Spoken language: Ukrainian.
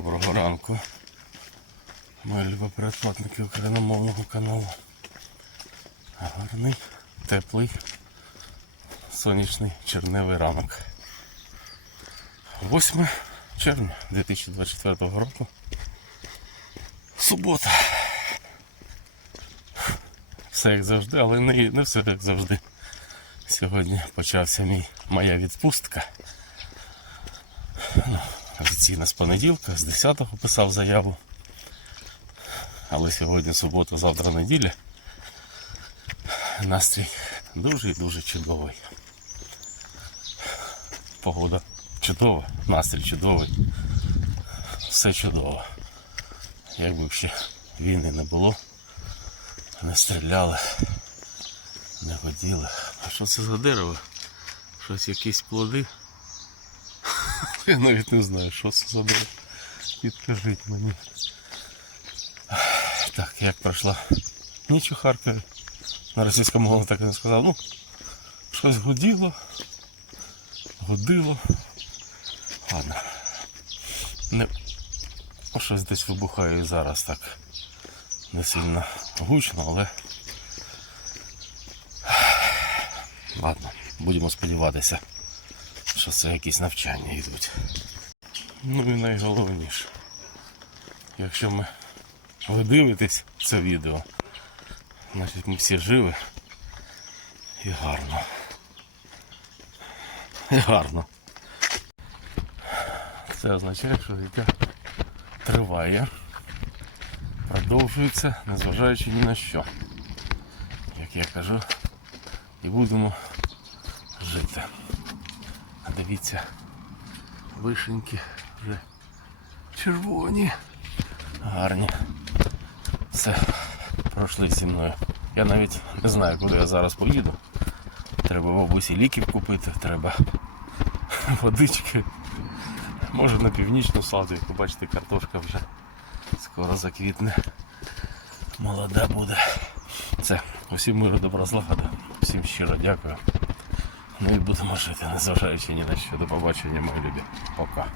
Доброго ранку. Мої любі передплатники україномовного каналу. Гарний, теплий, сонячний черневий ранок. 8 червня 2024 року. Субота. Все як завжди, але не, не все як завжди. Сьогодні почався мій, моя відпустка. Офіційно з понеділка, з 10-го писав заяву. Але сьогодні субота, завтра неділя. Настрій дуже і дуже чудовий. Погода чудова, настрій чудовий. Все чудово. Якби ще війни не було, не стріляли, не годіли. А що це за дерево? Щось якісь плоди? Я навіть не знаю, що це за дерево. Підкажіть мені. Так, як пройшла ніч у Харкові. На російському мові так і не сказав. Ну, щось гуділо, гудило. Ладно. Не... ну, Щось десь вибухає і зараз так. Не сильно гучно, але. Ладно, будемо сподіватися, що це якісь навчання йдуть. Ну і найголовніше. Якщо ми ви дивитесь це відео, значить ми всі живі і гарно. І гарно. Це означає, що життя триває, продовжується, незважаючи ні на що. Як я кажу, і будемо жити. Дивіться, вишеньки вже червоні, гарні. Все, пройшли зі мною. Я навіть не знаю, куди я зараз поїду. Треба бабусі ліків купити, треба водички. Може на північну саду, як ви бачите, картошка вже скоро заквітне. Молода буде. Це, усім миру добра злагода. Всім щиро дякую. Ну і будемо жити, незважаючи ні на що. До побачення, мої любі. Пока.